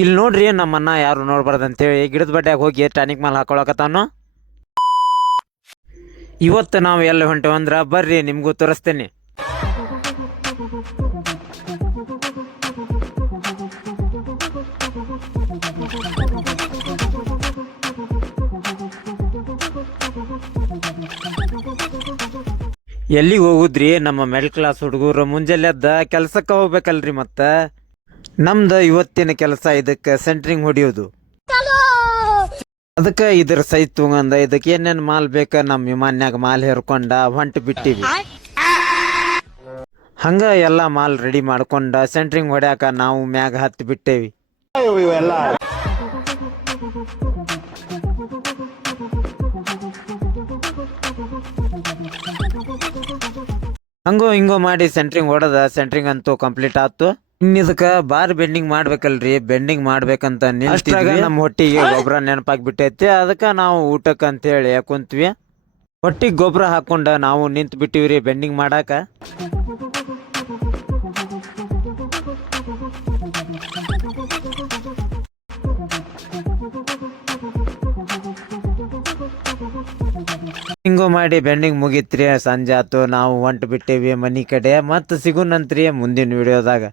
ಇಲ್ಲಿ ನೋಡ್ರಿ ನಮ್ಮನ್ನ ಯಾರು ನೋಡ್ಬಾರ್ದಂತೇಳಿ ಗಿಡದ ಬಡ್ಡ್ಯಾಗ ಹೋಗಿ ಟಾನಿಕ್ ಮಾಲ್ ಹಾಕೊಳಕತ್ತಾನು. ಇವತ್ತು ನಾವು ಎಲ್ಲಿ ಹೊಂಟೇವಂದ್ರ ಬರ್ರಿ ನಿಮ್ಗೂ ತೋರಿಸ್ತೇನೆ. ಎಲ್ಲಿಗೆ ಹೋಗುದ್ರಿ? ನಮ್ಮ ಮಿಡಲ್ ಕ್ಲಾಸ್ ಹುಡುಗರು ಮುಂಜಾನೆ ಎದ್ದ ಕೆಲ್ಸಕ್ಕೆ ಹೋಗ್ಬೇಕಲ್ರಿ. ಮತ್ತೆ ನಮ್ದು ಇವತ್ತಿನ ಕೆಲಸ ಇದಕ್ಕೆ ಸೆಂಟ್ರಿಂಗ್ ಹೊಡಿಯೋದು. ಅದಕ್ಕೆ ಇದ್ರ ಸೈತ್ ತಗೊಂಡ ಇದಕ್ಕೆ ಏನೇನು ಮಾಲ್ ಬೇಕ ನಮ್ಮ ವಿಮಾನ್ಯಾಗ ಮಾಲ್ ಹೇರ್ಕೊಂಡ ಹೊಂಟು ಬಿಟ್ಟಿವಿ. ಹಂಗ ಎಲ್ಲ ಮಾಲ್ ರೆಡಿ ಮಾಡ್ಕೊಂಡ ಸೆಂಟ್ರಿಂಗ್ ಹೊಡ್ಯಾಕ ನಾವು ಮ್ಯಾಗ ಹತ್ತಿ ಬಿಟ್ಟೇವಿ. ಹಂಗೋ ಹಿಂಗೋ ಮಾಡಿ ಸೆಂಟ್ರಿಂಗ್ ಹೊಡೆದ ಸೆಂಟ್ರಿಂಗ್ ಅಂತೂ ಕಂಪ್ಲೀಟ್ ಆಯ್ತು. ಇದಕ್ಕ ಬಾರ್ ಬೆಂಡಿಂಗ್ ಮಾಡ್ಬೇಕಲ್ರಿ. ಬೆಂಡಿಂಗ್ ಮಾಡ್ಬೇಕಂತ ನಿಲ್ಸಿದ್ವಿ. ನಮ್ಮ ಹೊಟ್ಟಿಗೆ ಗೊಬ್ಬರ ನೆನಪಾಗಿ ಬಿಟ್ಟೈತಿ. ಅದಕ್ಕೆ ನಾವು ಊಟಕ್ಕೆ ಅಂತ ಹೇಳಿ ಕುಂತ್ವಿ. ಹೊಟ್ಟಿಗೆ ಗೊಬ್ಬರ ಹಾಕೊಂಡ ನಾವು ನಿಂತು ಬಿಟ್ಟಿವ್ರಿ ಬೆಂಡಿಂಗ್ ಮಾಡಾಕ. ಹಿಂಗೋ ಮಾಡಿ ಬೆಂಡಿಂಗ್ ಮುಗಿತ್ರಿ. ಸಂಜೆ ಆತು. ನಾವು ಹೊಂಟು ಬಿಟ್ಟೇವಿ ಮನಿ ಕಡೆ. ಮತ್ತೆ ಸಿಗುನಂತ್ರಿ ಮುಂದಿನ ವಿಡಿಯೋದಾಗ.